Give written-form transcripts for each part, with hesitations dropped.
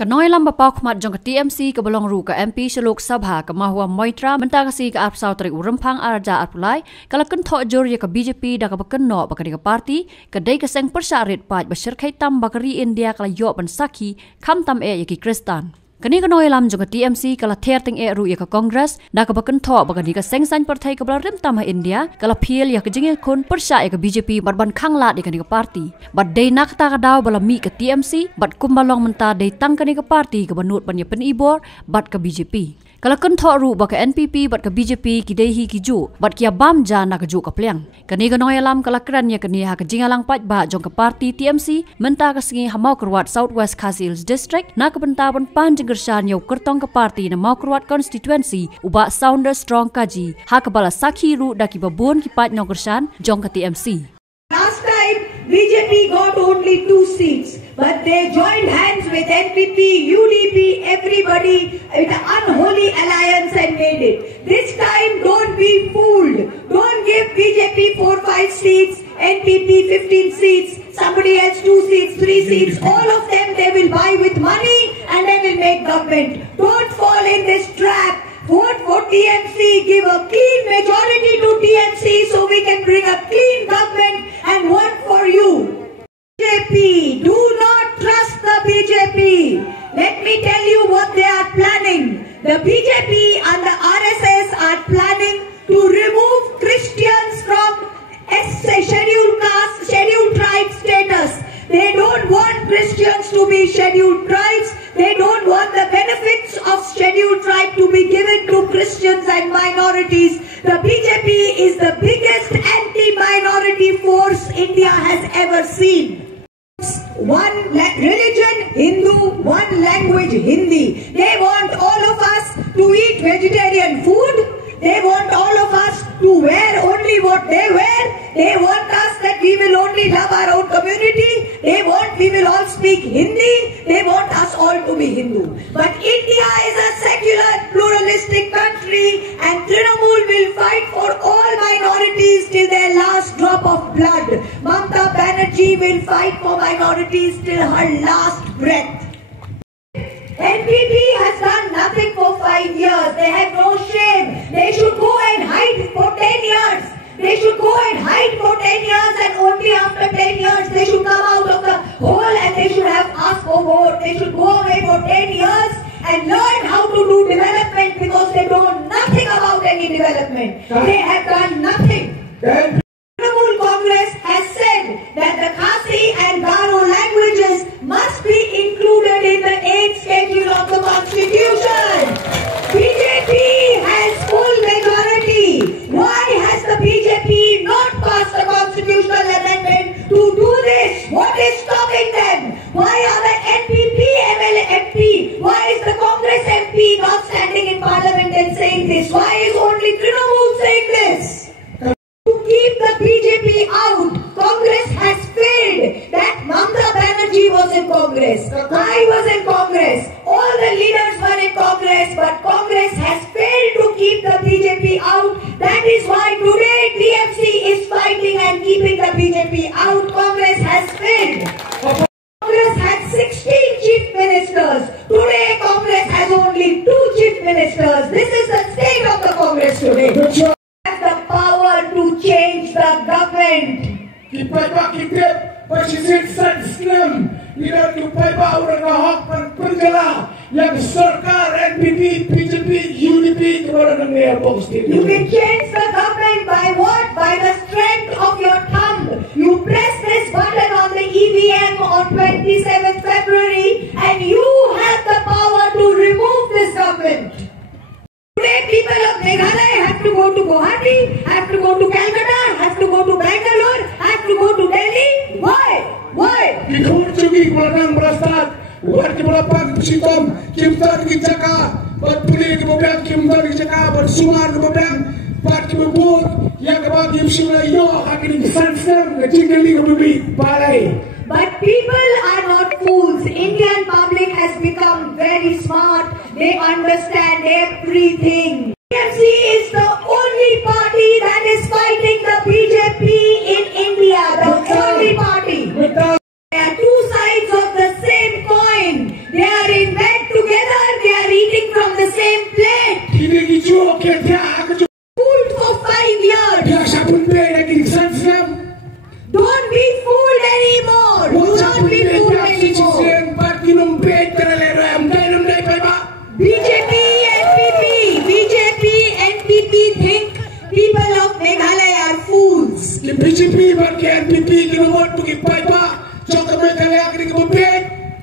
Kanoi lam bapau khmat jong TMC ke belong ru ke MP Shillong Sabha ke mahua Moitra mentah kasi ke ap sautri urempang arja apulai kala kenthok jor ya ke BJP da ke bekenno bakari ke parti ke dai ke seng persyarit paj ba shyrkhei tam bakari India kala yo ban saki kham tam ya ki Kristan. Kani kanoi lam jong TMC kala ther ting ru ya ke Kongres da ke bekenthok bakari ke seng san partai ke belarem tam India kala phiel ya ke jengil kun persya ya ke BJP ban khang lat di kani ke parti. Bat dai nak ta daw bala mi ke TMC bat kumbalong menta dai tang kani ke parti ke banut ban ya penibor bat ke BJP. Kalau kenthok ru ba ke NPP bat ke BJP ki dei hi ki ju bat kia bam ja na ke ju ke pleng. Kani kanoi lam kala kran ya kani ha ke jingalang paj ba jong ke parti TMC menta ke singi hamau kerwat Southwest Khasi Hills District na ke benta ban pan jenggersan yo kertong ke parti na mau kerwat constituency uba sounder strong kaji ha ke bala sakhi ru da ki babun ki paj nonggersan jong ke TMC. Last time, BJP got only 2 seats, but they joined hands with NPP, UDP, everybody with an unholy alliance and made it. This time, don't be fooled. Don't give BJP 4-5 seats, NPP 15 seats, somebody else 2 seats, 3 seats. All of them they will buy with money and they will make government. Don't fall in this trap. Vote for TMC, give a clean majority to TMC so we can bring a clean government and work for you. BJP, do not trust the BJP. Let me tell you what they are planning. The BJP and the RSS are planning to remove Christians from scheduled caste, scheduled tribe status. They don't want Christians to be scheduled tribes. They don't want the benefits of scheduled tribe to be given to Christians and minorities. The BJP is the biggest anti-minority force India has ever seen. One religion, Hindu, one language, Hindi. They want all of us to eat vegetarian food. They want all of us to wear only what they wear. They want us that we will only love our own community. They want we will all speak Hindi. They want us all to be Hindu. But India is a secular, pluralistic country and Trinamool will fight for all minorities till their last drop of blood. Mamata Banerjee will fight for minorities till her last breath. NPP has done nothing for 5 years. They have no shame. They should go and hide for 10 years. They should go and hide for 10 years and only after 10 years they should come out of the hole and they should have asked for vote. They should go away for 10 years and learn how to do development because they know nothing about any development. They have done nothing. Trinamool Congress has said that the Khasi and Garo languages must be included in the 8th schedule of the Constitution. BJP has full majority. Why has the BJP not passed a constitutional amendment to do this? What is stopping them? Why are the NPP MP? Why is the Congress MP not standing in Parliament and saying this? Why is only Trinamool saying this? To keep the BJP out, Congress has failed. That Mamata Banerjee was in Congress. I was in Congress. All the leaders were in Congress, but Congress has failed to keep the BJP out. That is why today TMC is fighting and keeping the BJP out. Congress has failed. Congress had 16 chief ministers. Today Congress has only 2 chief ministers. This is the state of the Congress today. Has the power to change the government. Yang Sarkar, NPP, BJP, UDP, you can change the government by what? By the strength of your thumb. You press this button on the EVM on 27th February and you have the power to remove this government. Today people of Meghalaya have to go to Guwahati, have to go to Calcutta, have to go to Bangalore, have to go to Delhi. Why? Why? Warga berapa pesitom kimtar di Jakarta, berpilih di beberapa kimtar di Jakarta, bersumar di beberapa part kebun yang kemudian dimsila yo akan disanser kecinggali kebumi balai. But people are not fools. Indian public has become very smart. They understand everything. TMC is the only party that is fighting the BJP in India. The only party. They are 2 sides of the same coin. They are in be fooled anymore. Do not be fooled anymore. BJP, NPP think people of Meghalaya are fools. BJP bagi NPP vote to give Paipa.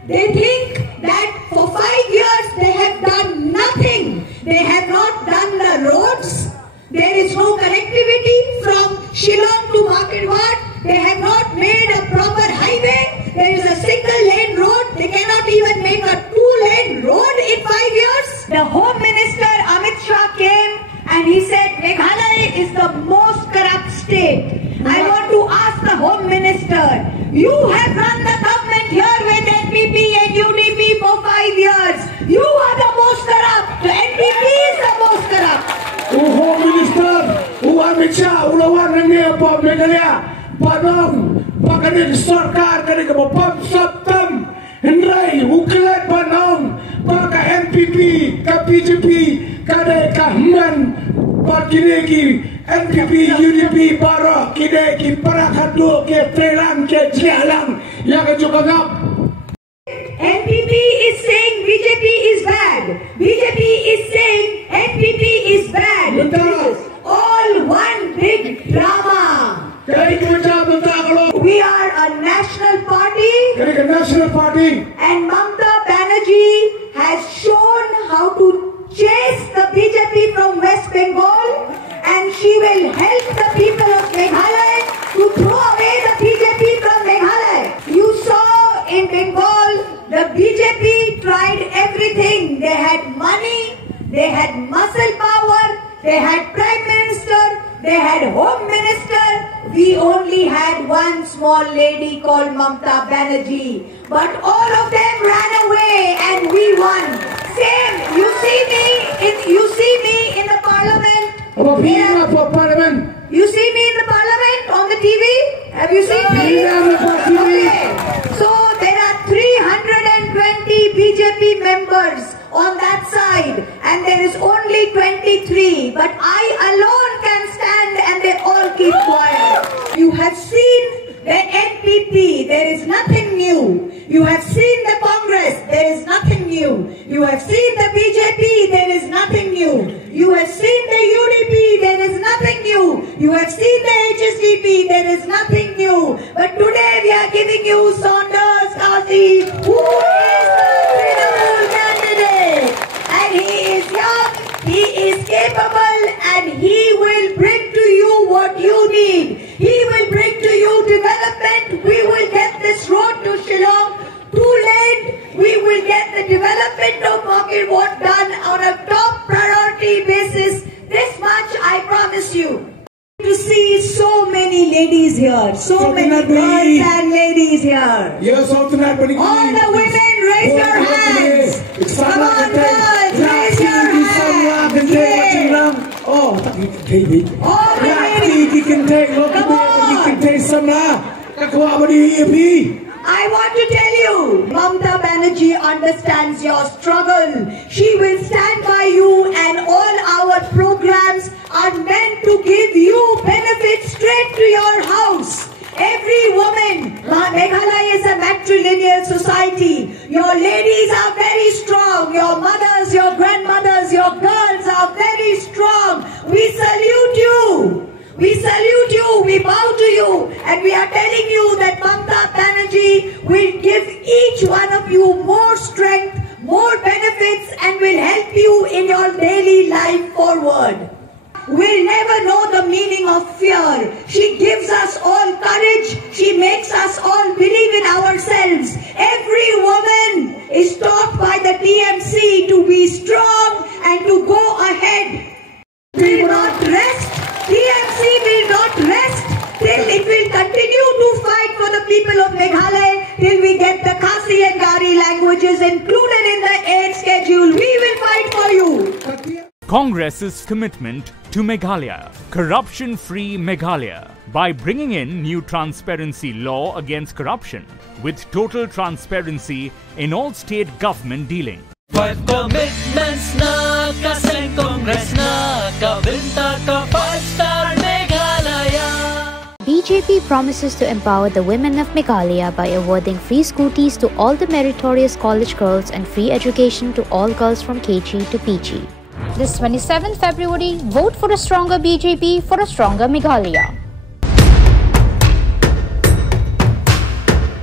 They think that for 5 years they have done nothing. They have not done the roads. There is no connectivity from Shillong to Kyrwoh. They have not made a proper highway. There is a single lane road. They cannot even make a 2-lane road in 5 years. The Home Minister Amit Shah came and he said Meghalaya is the most corrupt state. I want to ask the Home Minister, you have run the government here with NPP and UDP for 5 years. You are the most corrupt. The NPP is the most corrupt. Home Minister, Amit Shah, ulawan ng Meghalaya, padang, pagkanig sarkar, kanig mapam saptam, Henry, uklat panong, pagka NPP, ka BJP, kadai kahman, pagkinegi, NPP, UDP, para, kinegi, para kado, ke prelang, ke jialang, yang kejukagap. NPP is saying BJP is bad. BJP is saying NPP is bad. This is all one big drama. We are a national party. And Mamata Banerjee has shown how to chase the BJP from West Bengal, and she will help the people of Meghalaya to throw away the BJP from Meghalaya. You saw in Bengal, the BJP tried everything. They had money, they had muscle power, they had Prime Minister, they had Home Minister. We only had one small lady called Mamata Banerjee. But all of them ran away and we won. Same, you see me in the parliament. You see me in the parliament on the TV? Have you seen me? Okay. So there are 320 BJP members on that side and there is only 23. But I alone can stand and they all keep quiet. You have seen the NPP, there is nothing new. You have seen the Congress, there is nothing new. You have seen the BJP, there is nothing new. You have seen the UDP, there is nothing new. You have seen the HSDP, there is nothing new. But today we are giving you Saunders Kasi, who is the Trinamul candidate. And he is young, he is capable, and he will bring to you what you need. He will bring to you development. We will get this road to Shillong 2-lane. We will get the development of Kyrwoh done on a top priority basis. This much I promise you. To see so many ladies here, so many girls and ladies here. Yes, all the women, raise your hands. Come on, girls, raise your hands. Yeah. Oh, All women, you can take, look at me, you can take some now. I want to tell you, Mamata Banerjee understands your struggle. She will stand by you and all our programs are meant to give you benefits straight to your house. Every woman, Meghalaya is a matrilineal society. Your ladies are very strong. Your mothers, your grandmothers, your girls are very strong. We salute you. We salute you, we bow to you, and we are telling you that Mamata Banerjee will give each one of you more strength, more benefits, and will help you in your daily life forward. We'll never know the meaning of fear. She gives us all courage. She makes us all believe in ourselves. Every woman is taught by the TMC to be strong and to go ahead. Will not rest. TMC will not rest till it will continue to fight for the people of Meghalaya till we get the Khasi and Gari languages included in the 8th schedule. We will fight for you. Congress's commitment to Meghalaya, corruption-free Meghalaya, by bringing in new transparency law against corruption with total transparency in all state government dealing. Five commitments na kaseng Congress na kabinta ka 5-star Meghalaya. BJP BJP promises to empower the women of Meghalaya by awarding free scooties to all the meritorious college girls and free education to all girls from KG to PG. This 27th February, vote for a stronger BJP for a stronger Meghalaya.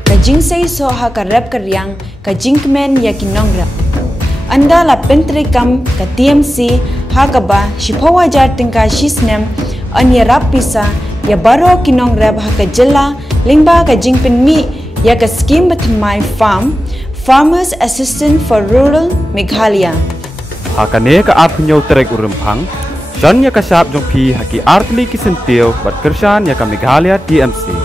Kajing say so ha ka rap karyang kajing men ya kinongra. Anda la pentrikam ka TMC ha ka ba shipawa jar tingka shisnem anya rap pisa ya baro kinongra ha ka jilla lingba kajing pen mi ya ka scheme batmai farm Farmers Assistant for Rural Meghalaya. Hakane ka apnyo trek urumphang shan ya ka sap jong phi haki artli ki sentil bat kershan ya ka Meghalaya TMC.